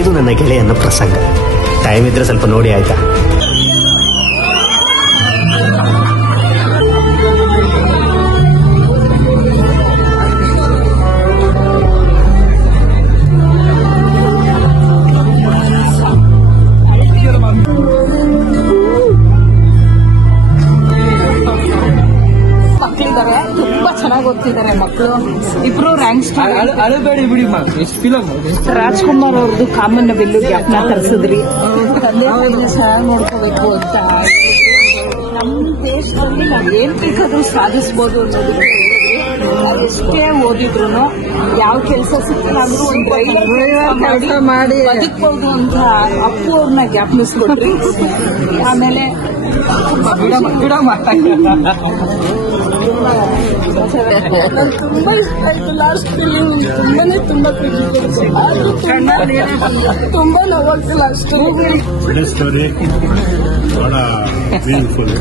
ಇದು ನನ್ನ ಗೆಳೆಯನ ಪ್ರಸಂಗ. ಟೈಮ್ ಇದ್ರೆ ಸ್ವಲ್ಪ ನೋಡಿ ಆಯ್ತಾ? ಮಕ್ಕಳಿದ್ದಾರೆ, ತುಂಬಾ ಚೆನ್ನಾಗಿ ಓದ್ತಿದ್ದಾರೆ ಮಕ್ಕಳು. ಇಬ್ರು ರ್ಯಾಂಕ್ಸ್ ಅಳಬೇಡಿ ಬಿಡಿ ಫಿಲಮ್. ರಾಜ್ಕುಮಾರ್ ಅವ್ರದ್ದು ಕಾಮನ್ನ ಬೆಲ್ಲು ಜ್ಞಾಪನ ತರಿಸಿದ್ರಿ. ತಂದೆ ತಾಯಿನ ಚೆನ್ನಾಗಿ ನೋಡ್ಕೋಬೇಕು ಅಂತ. ನಮ್ಮ ದೇಶದಲ್ಲಿ ನಾವ್ ಏನ್ ಬೇಕಾದ್ರೂ ಸಾಧಿಸ್ಬೋದು ಅನ್ನೋದಕ್ಕೆ ಎಷ್ಟೇ ಓದಿದ್ರು ಯಾವ ಕೆಲಸ ಸಿಕ್ಕಾದ್ರೂ ಕೆಲಸ ಮಾಡಿ ಬದುಕ್ಬೋದು ಅಂತ ಅಪ್ಪು ಅವ್ರನ್ನ ಜ್ಞಾಪನಿಸ್ಕೊಟ್ರಿ. ಆಮೇಲೆ ತುಂಬಾ ಇಷ್ಟ ಆಯ್ತು ಲಾಸ್ಟ್ ಫಿಲಿಮ್. ತುಂಬಾ ತುಂಬಾ ನೋವಾಗ್ತು ಲಾಸ್ಟ್. ಒಳ್ಳೆ ಸ್ಟೋರಿ, ಬಹಳ ಮೀನಿಂಗ್ಫುಲ್.